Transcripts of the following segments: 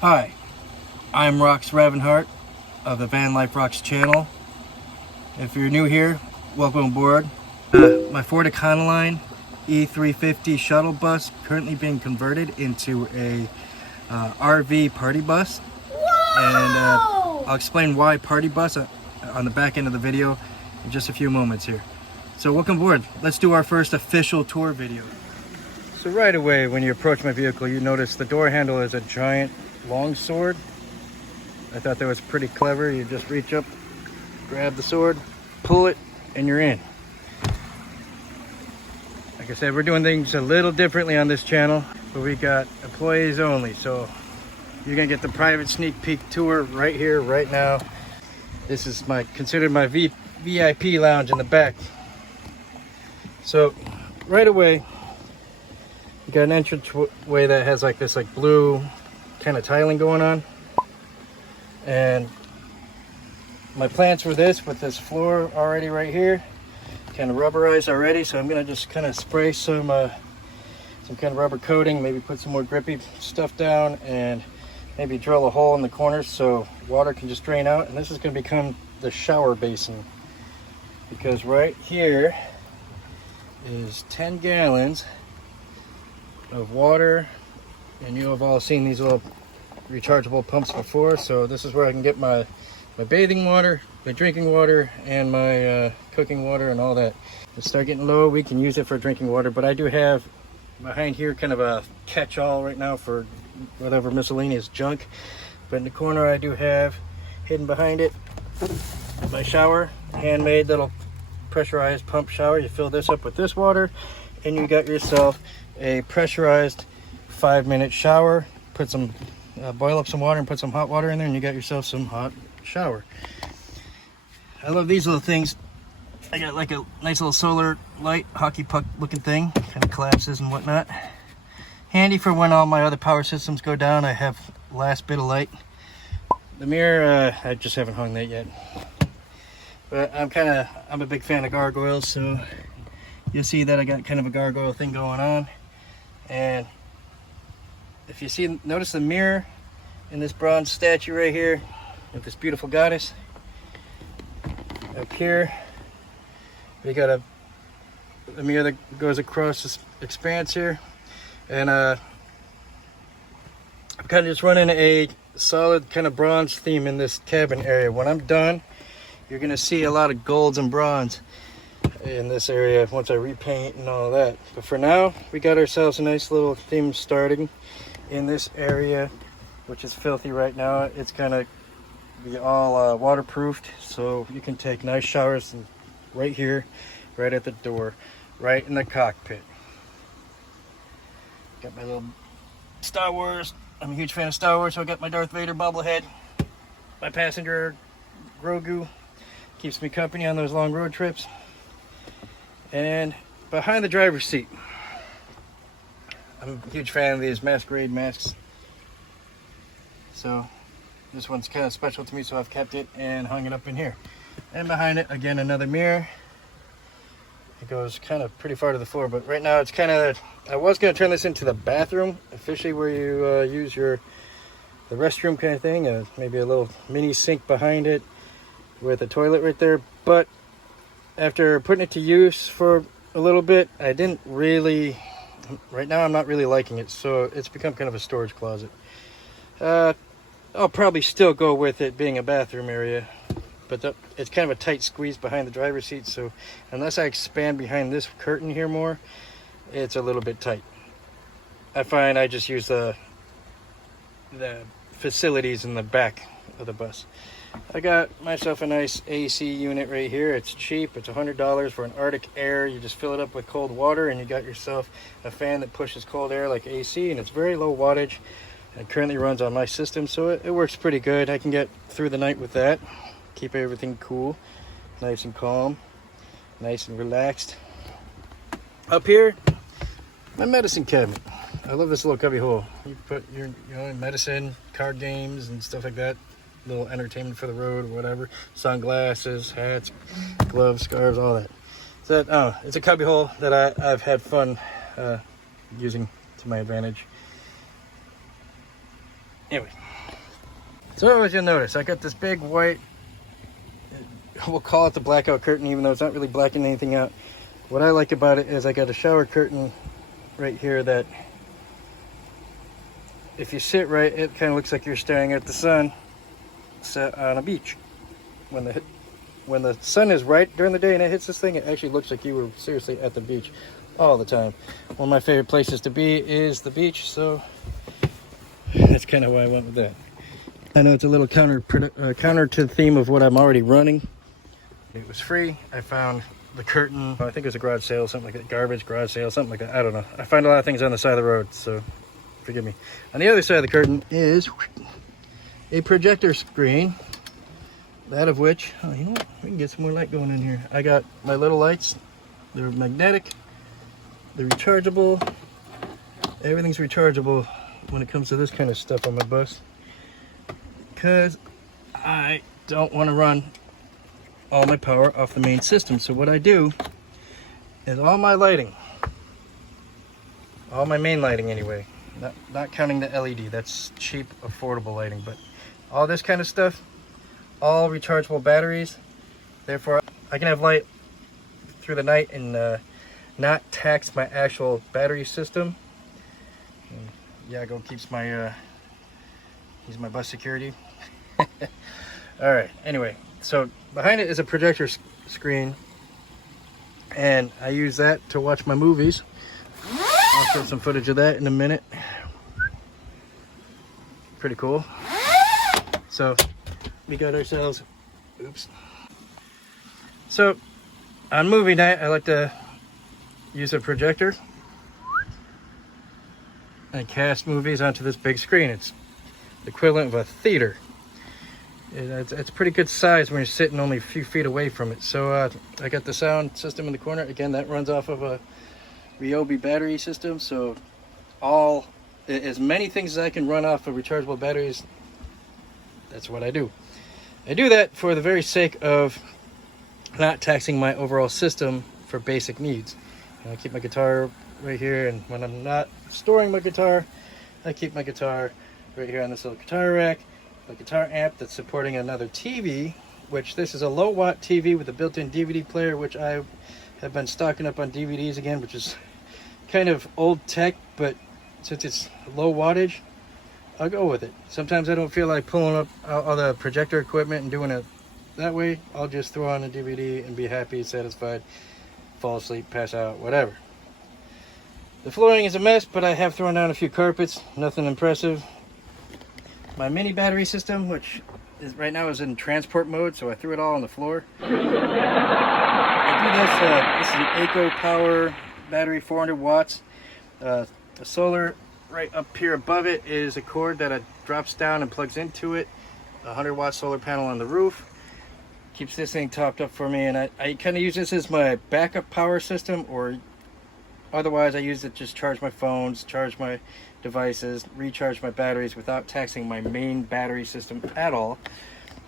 Hi, I'm Rox Ravenhart of the Vanlife Rocks channel. If you're new here, welcome aboard. My Ford Econoline e350 shuttle bus currently being converted into a RV party bus. Whoa! And I'll explain why party bus on the back end of the video in just a few moments here. So welcome aboard. Let's do our first official tour video. So right away when you approach my vehicle, you notice the door handle is a giant long sword. I thought that was pretty clever. You just reach up, grab the sword, pull it, and you're in. Like I said, we're doing things a little differently on this channel, but we got employees only, so you're gonna get the private sneak peek tour right here, right now. This is considered my VIP lounge in the back. So right away, you got an entranceway that has like this blue kind of tiling going on. And my plans for this, with this floor already right here, kind of rubberized already, so I'm gonna just kind of spray some kind of rubber coating, maybe put some more grippy stuff down, and maybe drill a hole in the corners so water can just drain out. And this is gonna become the shower basin, because right here is 10 gallons of water, and you have all seen these little rechargeable pumps before. So this is where I can get my bathing water, my drinking water, and my cooking water and all that. If it start getting low, we can use it for drinking water, but I do have behind here kind of a catch-all right now for whatever miscellaneous junk. But in the corner I do have, hidden behind it, my shower, handmade little pressurized pump shower. You fill this up with this water and you got yourself a pressurized 5-minute shower. Put some boil up some water and put some hot water in there, and you got yourself some hot shower. I love these little things. I got like a nice little solar light, hockey puck looking thing, kind of collapses and whatnot. Handy for when all my other power systems go down. I have last bit of light. The mirror, I just haven't hung that yet. But I'm a big fan of gargoyles, so you'll see that I got kind of a gargoyle thing going on. And if you notice the mirror in this bronze statue right here of this beautiful goddess. Up here, we got a mirror that goes across this expanse here. And I'm kind of just running a solid kind of bronze theme in this cabin area. When I'm done, you're gonna see a lot of golds and bronze in this area once I repaint and all that. But for now, we got ourselves a nice little theme starting in this area, which is filthy right now. It's gonna be all waterproofed, so you can take nice showers right here, right at the door, right in the cockpit. Got my little Star Wars. I'm a huge fan of Star Wars, so I got my Darth Vader bobblehead. My passenger Grogu keeps me company on those long road trips. And behind the driver's seat, I'm a huge fan of these masquerade masks. So this one's kind of special to me, so I've kept it and hung it up in here. And behind it, again, another mirror. It goes kind of pretty far to the floor, but right now it's kind of, I was going to turn this into the bathroom, officially, where you use the restroom kind of thing. Maybe a little mini sink behind it with a toilet right there. But after putting it to use for a little bit, I didn't really, right now I'm not really liking it, so it's become kind of a storage closet. I'll probably still go with it being a bathroom area, but it's kind of a tight squeeze behind the driver's seat, so unless I expand behind this curtain here more, it's a little bit tight. I find I just use the facilities in the back of the bus. I got myself a nice AC unit right here. It's cheap. It's $100 for an Arctic air. You just fill it up with cold water and you got yourself a fan that pushes cold air like AC, and it's very low wattage. It currently runs on my system, so it works pretty good. I can get through the night with that. Keep everything cool, nice and calm, nice and relaxed. Up here, my medicine cabinet. I love this little cubby hole. You put your medicine, card games, and stuff like that. Little entertainment for the road or whatever. Sunglasses, hats, gloves, scarves, all that. So it's a cubby hole that I've had fun using to my advantage. Anyway, so as you'll notice, I got this big white, we'll call it the blackout curtain, even though it's not really blacking anything out. What I like about it is I got a shower curtain right here that if you sit right, it kind of looks like you're staring at the sun set on a beach. When the sun is right during the day and it hits this thing, it actually looks like you were seriously at the beach all the time. One of my favorite places to be is the beach, so that's kind of why I went with that. I know it's a little counter to the theme of what I'm already running. It was free. I found the curtain, I think it was a garage sale, something like that, garbage garage sale, something like that. I don't know. I find a lot of things on the side of the road, so forgive me. On the other side of the curtain is a projector screen, that of which, oh, you know what? We can get some more light going in here. I got my little lights. They're magnetic, they're rechargeable. Everything's rechargeable when it comes to this kind of stuff on my bus, because I don't want to run all my power off the main system. So what I do is all my lighting, all my main lighting anyway, not counting the LED, that's cheap, affordable lighting, but all this kind of stuff, all rechargeable batteries. Therefore, I can have light through the night and not tax my actual battery system. And Yago keeps my, he's my bus security. All right, anyway, so behind it is a projector screen, and I use that to watch my movies. I'll show some footage of that in a minute. Pretty cool. So we got ourselves, oops. So on movie night, I like to use a projector and cast movies onto this big screen. It's the equivalent of a theater. It's a pretty good size when you're sitting only a few feet away from it. So I got the sound system in the corner. Again, that runs off of a Ryobi battery system. So as many things as I can run off of rechargeable batteries, that's what I do. I do that for the very sake of not taxing my overall system for basic needs. I keep my guitar right here, and when I'm not storing my guitar, I keep my guitar right here on this little guitar rack. A guitar amp that's supporting another TV, which this is a low watt TV with a built-in DVD player, which I have been stocking up on DVDs again, which is kind of old tech, but since it's low wattage, I'll go with it. Sometimes I don't feel like pulling up all the projector equipment and doing it that way. I'll just throw on a DVD and be happy, satisfied, fall asleep, pass out, whatever. The flooring is a mess, but I have thrown down a few carpets, nothing impressive. My mini battery system, which is right now is in transport mode, so I threw it all on the floor. I do this is an Eco Power battery, 400 watts. The solar right up here above it is a cord that drops down and plugs into it. A 100-watt solar panel on the roof keeps this thing topped up for me, and I kind of use this as my backup power system, or otherwise I use it to just charge my phones, charge my devices, recharge my batteries without taxing my main battery system at all.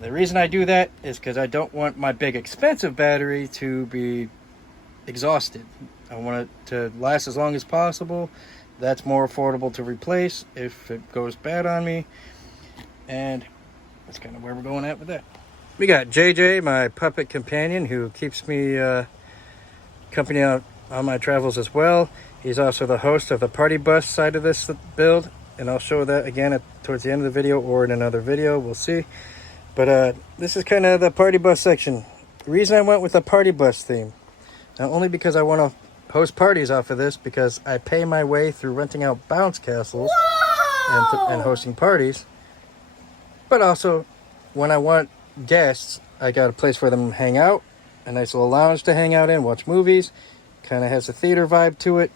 The reason I do that is because I don't want my big expensive battery to be exhausted. I want it to last as long as possible. That's more affordable to replace if it goes bad on me, and that's kind of where we're going at with that. We got JJ, my puppet companion, who keeps me company out on my travels as well. He's also the host of the party bus side of this build, and I'll show that again towards the end of the video or in another video, we'll see. But this is kind of the party bus section. The reason I went with the party bus theme, not only because I want to host parties off of this, because I pay my way through renting out bounce castles and hosting parties, but also when I want guests, I got a place for them to hang out, a nice little lounge to hang out in, watch movies. Kind of has a theater vibe to it.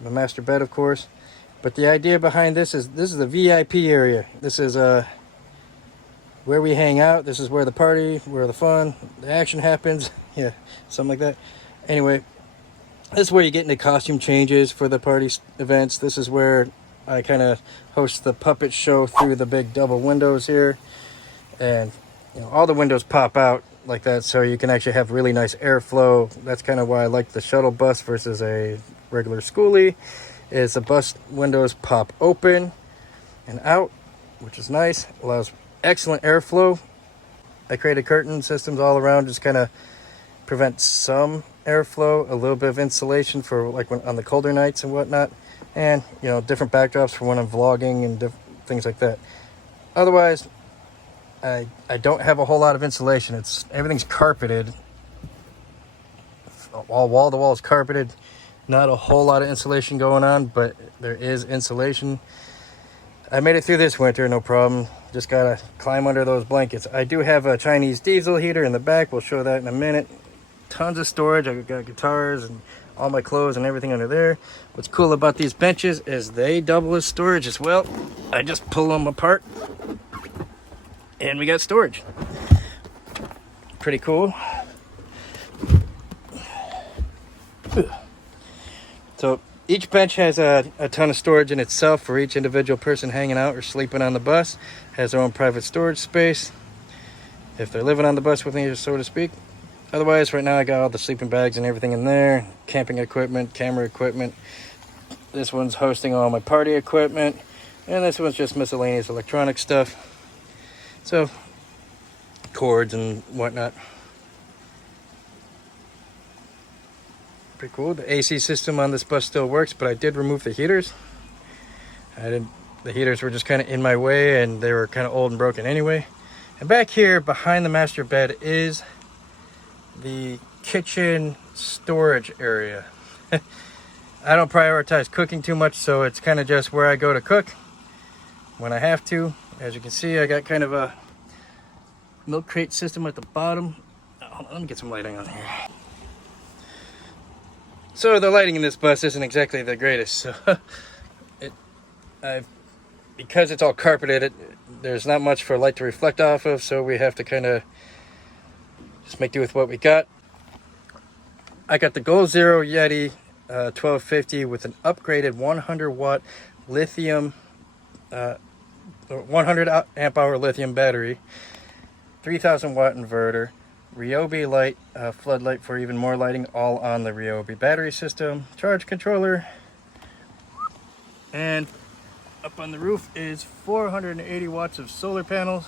The master bed, of course. But the idea behind this is the VIP area. This is where we hang out. This is where the party, where the fun, the action happens. Yeah, something like that. Anyway, this is where you get into costume changes for the party events. This is where I kind of host the puppet show through the big double windows here. And you know, all the windows pop out like that, so you can actually have really nice airflow. That's kind of why I like the shuttle bus versus a regular schoolie, is the bus windows pop open and out, which is nice. Allows excellent airflow. I created curtain systems all around, just kind of prevent some airflow, a little bit of insulation for like when on the colder nights and whatnot, and you know, different backdrops for when I'm vlogging and things like that. Otherwise, I don't have a whole lot of insulation. Everything's carpeted. All wall to wall is carpeted. Not a whole lot of insulation going on, but there is insulation. I made it through this winter, no problem. Just gotta climb under those blankets. I do have a Chinese diesel heater in the back. We'll show that in a minute. Tons of storage. I've got guitars and all my clothes and everything under there. What's cool about these benches is they double as storage as well. I just pull them apart and we got storage. Pretty cool. So each bench has a ton of storage in itself for each individual person hanging out or sleeping on the bus. Has their own private storage space if they're living on the bus with me, so to speak. Otherwise, right now I got all the sleeping bags and everything in there, camping equipment, camera equipment. This one's hosting all my party equipment, and this one's just miscellaneous electronic stuff. So, cords and whatnot. Pretty cool. The AC system on this bus still works, but I did remove the heaters. The heaters were just kind of in my way, and they were kind of old and broken anyway. And back here behind the master bed is the kitchen storage area. I don't prioritize cooking too much, so it's kind of just where I go to cook when I have to. As you can see, I got kind of a milk crate system at the bottom. Oh, let me get some lighting on here. So the lighting in this bus isn't exactly the greatest. So because it's all carpeted, there's not much for light to reflect off of, so we have to kind of just make do with what we got. I got the Goal Zero Yeti 1250 with an upgraded 100 watt lithium, 100 amp hour lithium battery, 3000 watt inverter, Ryobi light, floodlight for even more lighting, all on the Ryobi battery system, charge controller, and up on the roof is 480 watts of solar panels.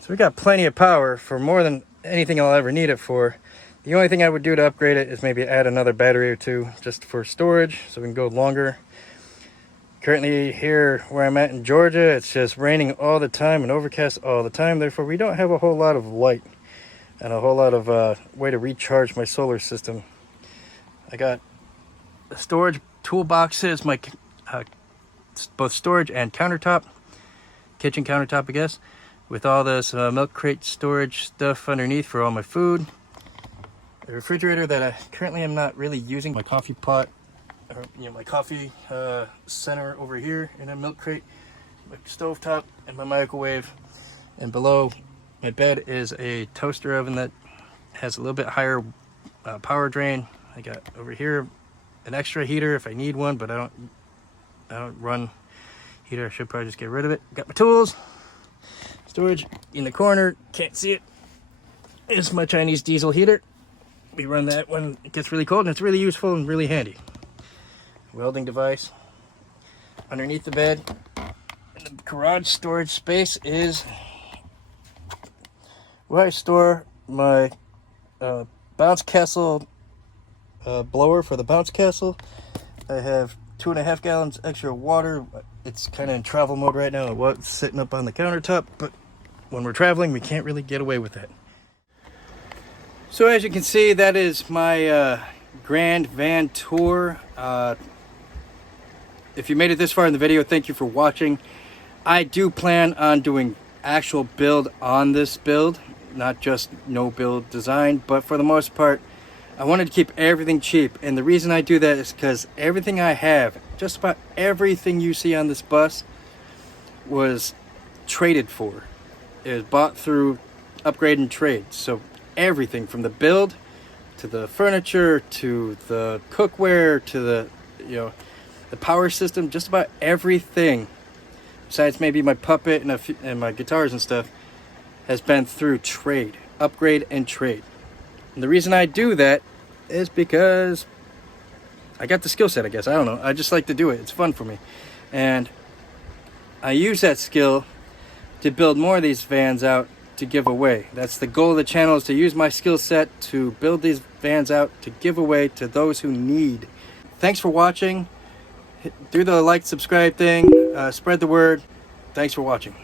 So we got plenty of power for more than anything I'll ever need it for. The only thing I would do to upgrade it is maybe add another battery or two just for storage so we can go longer. Currently here where I'm at in Georgia, it's just raining all the time and overcast all the time. Therefore, we don't have a whole lot of light and a whole lot of way to recharge my solar system. I got storage toolboxes, my both storage and countertop, kitchen countertop, I guess, with all this milk crate storage stuff underneath for all my food. A refrigerator that I currently am not really using. My coffee pot, or, my coffee center over here in a milk crate, my stovetop, and my microwave. And below my bed is a toaster oven that has a little bit higher power drain. I got over here an extra heater if I need one, but I don't run heater. I should probably just get rid of it. Got my tools, storage in the corner. Can't see it. It's my Chinese diesel heater. We run that when it gets really cold, and it's really useful and really handy. Welding device underneath the bed. And the garage storage space is where I store my bounce castle blower for the bounce castle. I have 2.5 gallons extra water. It's kind of in travel mode right now. It was sitting up on the countertop, but when we're traveling, we can't really get away with that. So as you can see, that is my grand van tour. If you made it this far in the video, thank you for watching. I do plan on doing actual build on this build, not just no build design, but for the most part I wanted to keep everything cheap, and the reason I do that is because everything I have, just about everything you see on this bus, was traded for. It was bought through upgrade and trade. So everything from the build to the furniture to the cookware to the the power system, just about everything besides maybe my puppet and my guitars and stuff has been through trade, upgrade and trade. And the reason I do that is because I got the skill set, I guess. I don't know. I just like to do it. It's fun for me. And I use that skill to build more of these vans out to give away. That's the goal of the channel, is to use my skill set to build these vans out to give away to those who need. Thanks for watching. Do the like, subscribe thing, spread the word. Thanks for watching.